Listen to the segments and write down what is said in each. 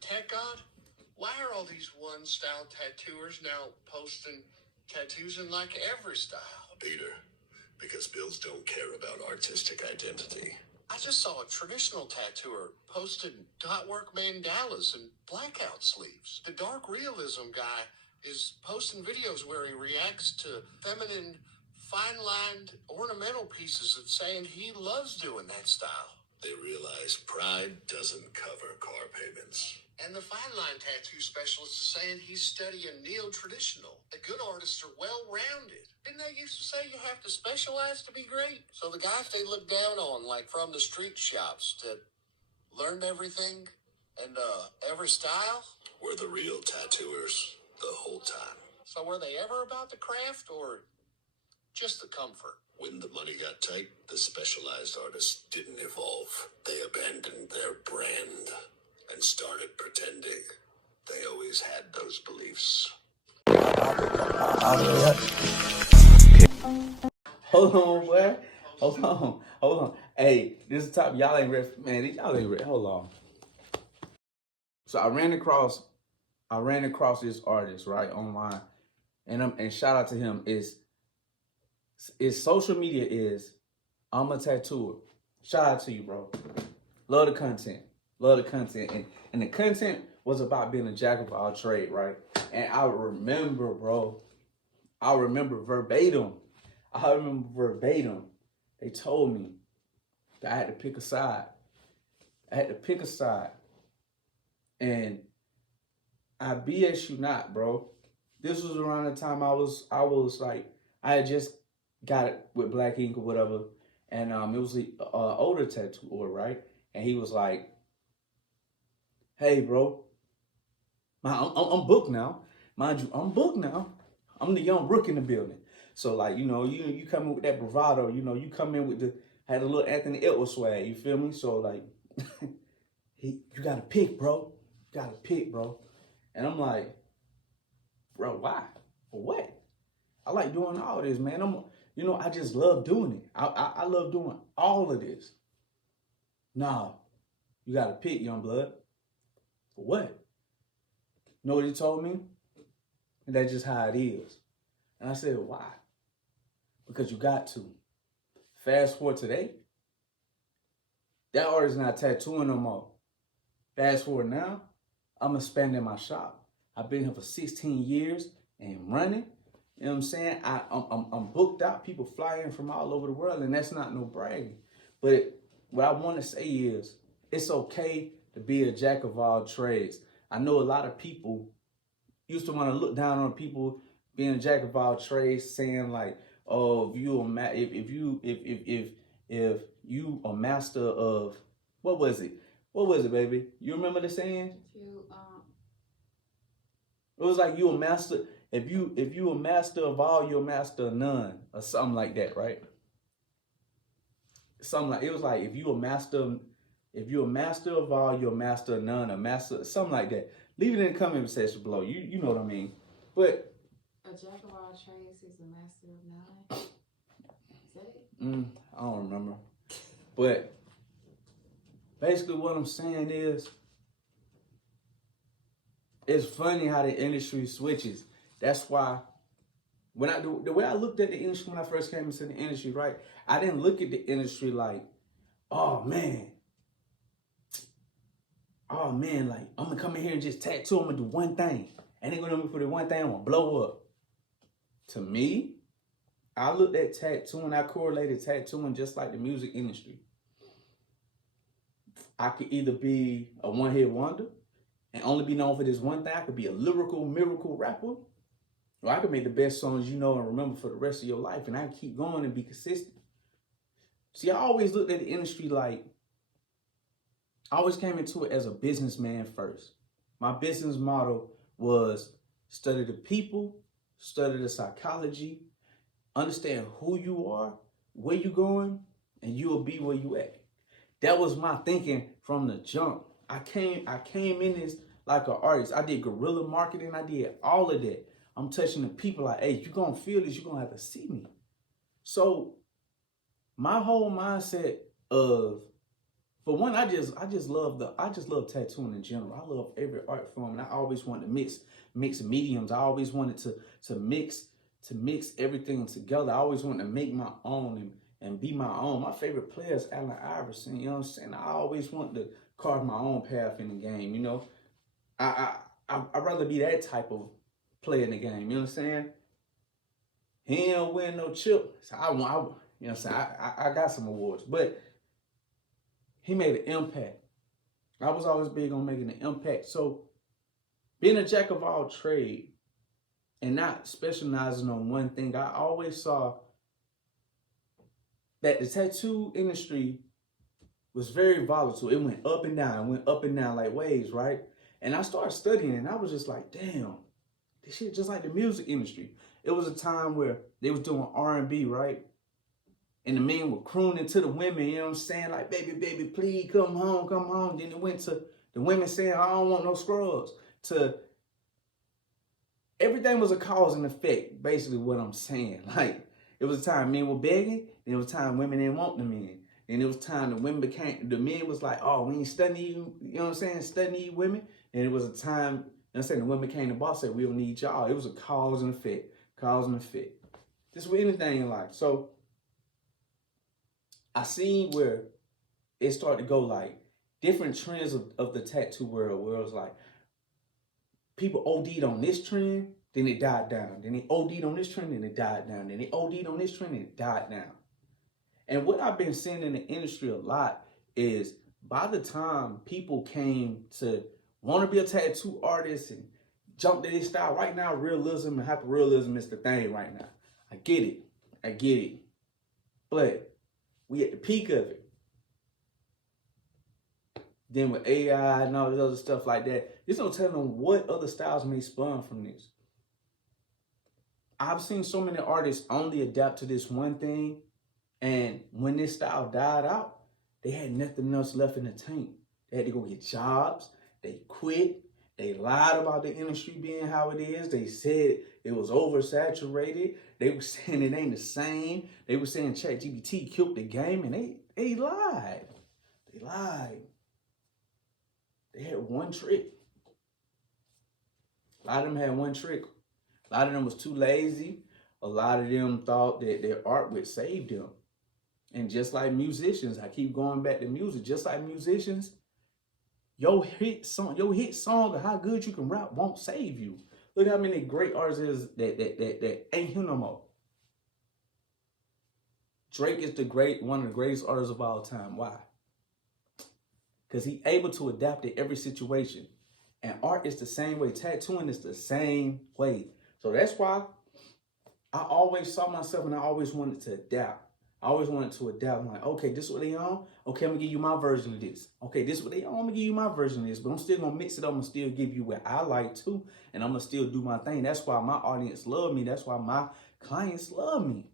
Tech God, why are all these one-style tattooers now posting tattoos in like every style? Peter, because bills don't care about artistic identity. I just saw a traditional tattooer posted dot work mandalas and blackout sleeves. The dark realism guy is posting videos where he reacts to feminine, fine-lined ornamental pieces and saying he loves doing that style. They realize pride doesn't cover car payments. And the fine line tattoo specialist is saying he's studying neo-traditional. The good artists are well-rounded. Didn't they used to say you have to specialize to be great? So the guys they look down on, like from the street shops, that learned everything and every style, We're the real tattooers the whole time. so were they ever about the craft or just the comfort? When the money got tight, the specialized artists didn't evolve. They abandoned their brand and started pretending. They always had those beliefs. Hold on, boy. Hold on. Hey, this is top. Y'all ain't ready, man. Y'all ain't ready. Hold on. So I ran across this artist right online, and shout out to him. Is social media is I'm a tattooer. Shout out to you, bro. Love the content. And the content was about being a jack of all trade, right? And I remember verbatim. They told me that I had to pick a side. And I BS you not, bro. This was around the time I was like, I had just got it with black ink or whatever. And it was an older tattooer, right? And he was like, hey, bro, I'm booked now. Mind you, I'm booked now. I'm the young rook in the building. So, like, you come in with that bravado, you come in with had a little Anthony Edwards swag, you feel me? So, like, you got to pick, bro. And I'm like, bro, why? For what? I like doing all this, man. I just love doing it. I love doing all of this. Nah, you got to pick, young blood. For what? You know what he told me? And that's just how it is. And I said, why? Because you got to. Fast forward today, that artist not tattooing no more. Fast forward now, I'm expanding my shop. I've been here for 16 years and running. You know what I'm saying? I'm booked out. People fly in from all over the world, and that's not no bragging. But what I want to say is, it's okay to be a jack of all trades. I know a lot of people used to want to look down on people being a jack of all trades, saying like, "Oh, if you a master of what was it? What was it, baby? You remember the saying? It was like you a master. If you a master of all, you're a master of none, or something like that, right? It was like if you a master of all, you're a master of none, a master, something like that. Leave it in the comment section below. You know what I mean. But a jack of all trades is a master of none. Is that it? I don't remember. But basically what I'm saying is, it's funny how the industry switches. That's why the way I looked at the industry when I first came into the industry, right? I didn't look at the industry like, oh man, like I'm gonna come in here and just tattoo. I'm gonna do one thing, and they're gonna do me for the one thing. I'm gonna blow up. To me, I looked at tattooing. I correlated tattooing just like the music industry. I could either be a one-hit wonder and only be known for this one thing. I could be a lyrical miracle rapper, or I could make the best songs you know and remember for the rest of your life, and I can keep going and be consistent. See, I always looked at the industry like, I always came into it as a businessman first. My business model was study the people, study the psychology, understand who you are, where you going, and you will be where you at. That was my thinking from the jump. I came in this like an artist. I did guerrilla marketing. I did all of that. I'm touching the people like, hey, you're going to feel this. You're going to have to see me. So my whole mindset of for one, I just love tattooing in general. I love every art form, and I always wanted to mix mediums. I always wanted to mix everything together. I always wanted to make my own and be my own. My favorite player is Allen Iverson. You know what I'm saying? I always wanted to carve my own path in the game. You know, I'd rather be that type of player in the game. You know what I'm saying? He ain't win no chip, so you know what I'm saying? I got some awards, but he made an impact. I was always big on making an impact. So being a jack of all trade and not specializing on one thing, I always saw that the tattoo industry was very volatile. It went up and down like waves, right? And I started studying and I was just like, damn, this shit just like the music industry. It was a time where they was doing R&B, right? And the men were crooning to the women, you know what I'm saying? Like, baby, baby, please come home, come home. Then it went to the women saying, I don't want no scrubs. To everything was a cause and effect, basically what I'm saying. Like, it was a time men were begging, and it was a time women didn't want the men. And it was time the men was like, oh, we ain't studying you, you know what I'm saying? Studying you women. And it was a time, you know what I'm saying, the women came to boss said, we don't need y'all. It was a cause and effect. Just with anything in life. So I seen where it started to go like different trends of the tattoo world, where it was like people OD'd on this trend, then it died down. Then they OD'd on this trend, and it died down. Then they OD'd on this trend, and it died down. And what I've been seeing in the industry a lot is by the time people came to want to be a tattoo artist and jump to this style, right now, realism and hyperrealism is the thing right now. I get it. But we at the peak of it. Then with AI and all this other stuff like that, there's no telling what other styles may spawn from this. I've seen so many artists only adapt to this one thing, and when this style died out, they had nothing else left in the tank. They had to go get jobs. They quit. They lied about the industry being how it is. They said it was oversaturated. They were saying it ain't the same. They were saying ChatGPT killed the game, and they lied. They lied. They had one trick. A lot of them had one trick. A lot of them was too lazy. A lot of them thought that their art would save them. And just like musicians, I keep going back to music, just like musicians, your hit song or how good you can rap won't save you. Look how many great artists is that ain't here no more. Drake is one of the greatest artists of all time. Why? Because he's able to adapt to every situation. And art is the same way. Tattooing is the same way. So that's why I always saw myself and I always wanted to adapt. I'm like, okay, this is what they on. Okay, I'm gonna give you my version of this. Okay, this is what they on. I'm gonna give you my version of this. But I'm still gonna mix it up. I'm gonna still give you what I like too. And I'm gonna still do my thing. That's why my audience love me. That's why my clients love me.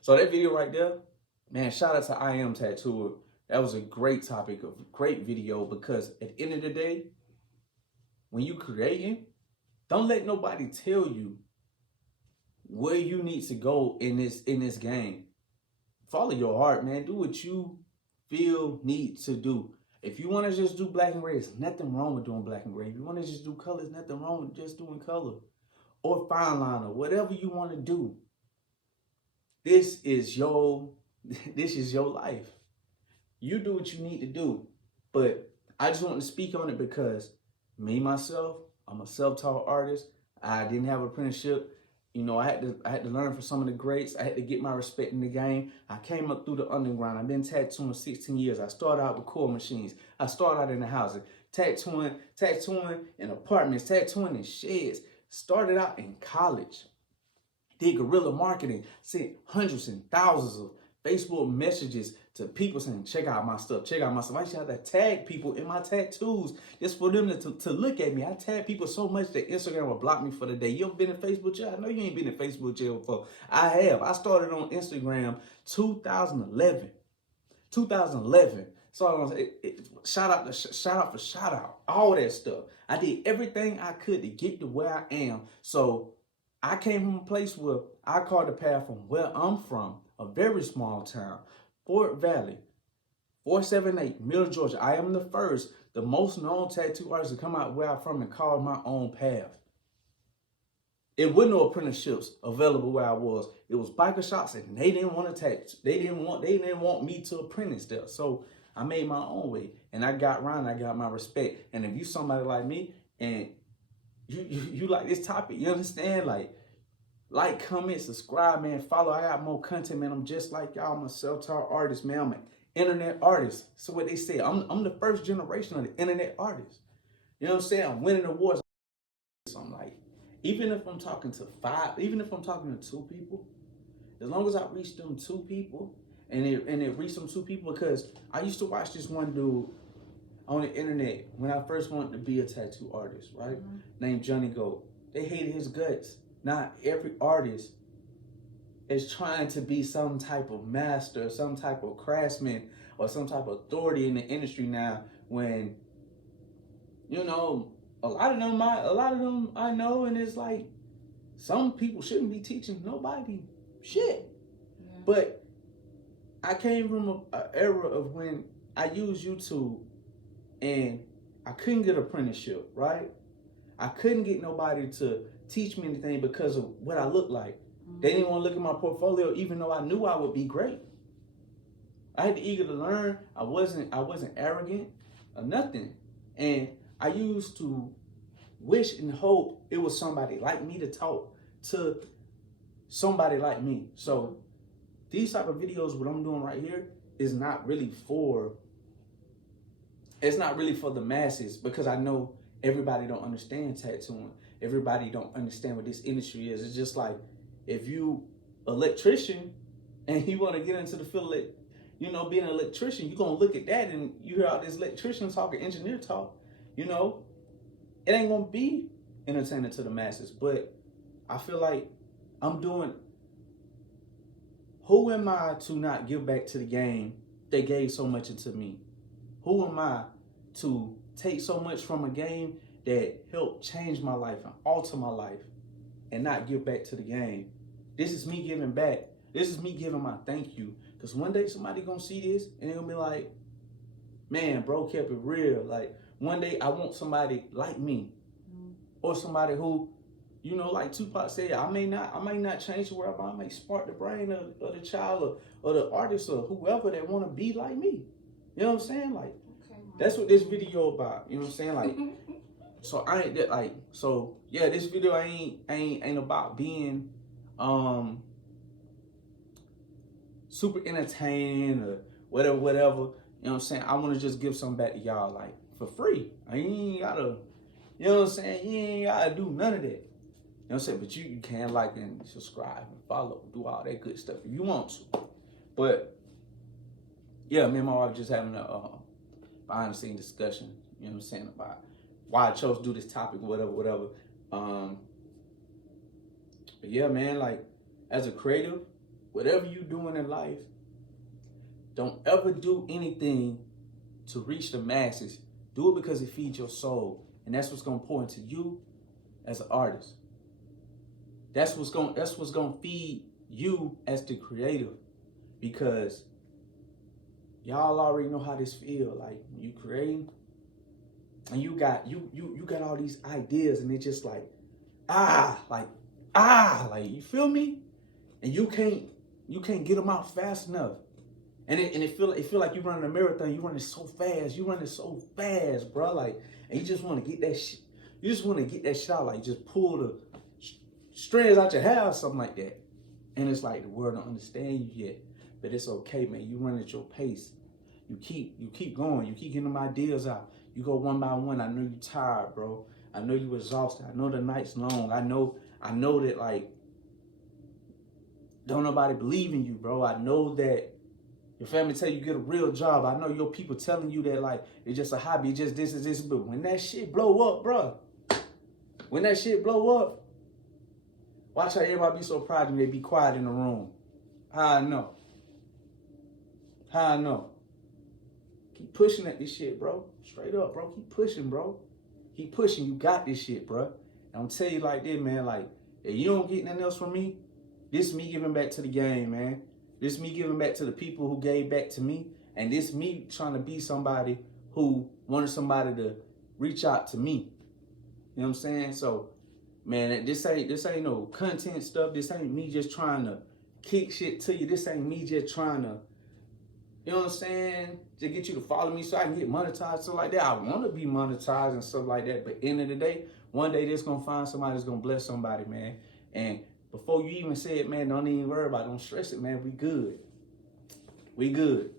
So that video right there, man, shout out to I Am Tattooer. That was a great topic, a great video, because at the end of the day, when you creating, don't let nobody tell you where you need to go in this game. Follow your heart, man. Do what you feel need to do. If you want to just do black and gray, there's nothing wrong with doing black and gray. If you want to just do color, there's nothing wrong with just doing color. Or fine line, or whatever you want to do. This is your life. You do what you need to do. But I just want to speak on it because me, myself, I'm a self-taught artist. I didn't have an apprenticeship. You know, I had to learn from some of the greats. I had to get my respect in the game. I came up through the underground. I've been tattooing 16 years. I started out with core machines. I started out in the housing, tattooing in apartments, tattooing in sheds. Started out in college. Did guerrilla marketing. Sent hundreds and thousands of Facebook messages to people saying, check out my stuff, check out my stuff. I used to have to tag people in my tattoos just for them to look at me. I tag people so much that Instagram will block me for the day. You ever been in Facebook jail? I know you ain't been in Facebook jail before. I have. I started on Instagram 2011. So shout out, all that stuff. I did everything I could to get to where I am. So I came from a place where I called the path from where I'm from, a very small town, Fort Valley. 478, Middle Georgia. I am the first, the most known tattoo artist to come out where I'm from and carve my own path. It wasn't no apprenticeships available where I was. It was biker shops, and they didn't want to tattoo. They didn't want me to apprentice there. So I made my own way, and I got around. I got my respect. And if you somebody like me, and you like this topic, you understand? Like, comment, subscribe, man. Follow. I got more content, man. I'm just like y'all. I'm a self-taught artist, man. I'm an internet artist. So what they say, I'm the first generation of the internet artists. You know what I'm saying? I'm winning awards. So I'm like, even if I'm talking to 5, even if I'm talking to 2 people, as long as I reach them 2 people, and it reach them 2 people, because I used to watch this one dude on the internet when I first wanted to be a tattoo artist, right? Named Johnny Goat. They hated his guts. Not every artist is trying to be some type of master, some type of craftsman, or some type of authority in the industry now. When, you know, a lot of them I know, and it's like, some people shouldn't be teaching nobody shit. Yeah. But I came from an era of when I used YouTube, and I couldn't get an apprenticeship, right? I couldn't get nobody to teach me anything because of what I look like. They didn't want to look at my portfolio, even though I knew I would be great. I had to eager to learn. I wasn't arrogant or nothing. And I used to wish and hope it was somebody like me to talk to somebody like me. So these type of videos, what I'm doing right here, is not really for, it's not really for the masses, because I know everybody don't understand tattooing. Everybody don't understand what this industry is. It's just like, if you electrician and you want to get into the field of, you know, being an electrician, you're going to look at that and you hear all this electrician talk or engineer talk, you know, it ain't going to be entertaining to the masses. But I feel like I'm doing, who am I to not give back to the game that gave so much into me? Who am I to take so much from a game that helped change my life and alter my life and not give back to the game? This is me giving back. This is me giving my thank you. Because one day somebody gonna see this and they're gonna be like, man, bro kept it real. Like, one day I want somebody like me, or somebody who, you know, like Tupac said, I may not change the world, but I may spark the brain of the child or the artist or whoever that want to be like me. You know what I'm saying? Like, okay, that's what this video about. You know what I'm saying? Like, so I ain't that, like, so yeah, this video ain't about being super entertaining or whatever. You know what I'm saying? I want to just give something back to y'all, like, for free. I ain't gotta, you know what I'm saying? You ain't gotta do none of that. You know what I'm saying? But you can like and subscribe and follow, do all that good stuff if you want to. But yeah, me and my wife just having a behind the scenes discussion, you know what I'm saying, about why I chose to do this topic, whatever. But yeah, man, like, as a creative, whatever you doing in life, don't ever do anything to reach the masses. Do it because it feeds your soul. And that's what's gonna pour into you as an artist. That's what's gonna feed you as the creative. Because y'all already know how this feel. Like, you creating and you got all these ideas, and it's just like, you feel me? And you can't get them out fast enough. And it feel like you running a marathon. You running so fast, bro. Like, and you just want to get that shit. You just want to get that shit out. Like, you just pull the strings out your hair or something like that. And it's like, the world don't understand you yet, but it's okay, man. You run at your pace. You keep going. You keep getting them ideas out. You go one by one. I know you tired, bro. I know you exhausted. I know the night's long. I know that, like, don't nobody believe in you, bro. I know that your family tell you get a real job. I know your people telling you that, like, it's just a hobby, just this is this. But when that shit blow up, bro, when that shit blow up, watch how everybody be so proud of me. They be quiet in the room. How I know? Keep pushing at this shit, bro. Straight up, bro. Keep pushing, bro. Keep pushing. You got this shit, bro. And I'm tell you like this, man. Like, if you don't get nothing else from me, this is me giving back to the game, man. This is me giving back to the people who gave back to me. And this me trying to be somebody who wanted somebody to reach out to me. You know what I'm saying? So, man, this ain't no content stuff. This ain't me just trying to kick shit to you. This ain't me just trying to, you know what I'm saying, to get you to follow me so I can get monetized, stuff like that. I want to be monetized and stuff like that. But end of the day, one day this gonna find somebody that's gonna bless somebody, man. And before you even say it, man, don't even worry about it. Don't stress it, man. We good. We good.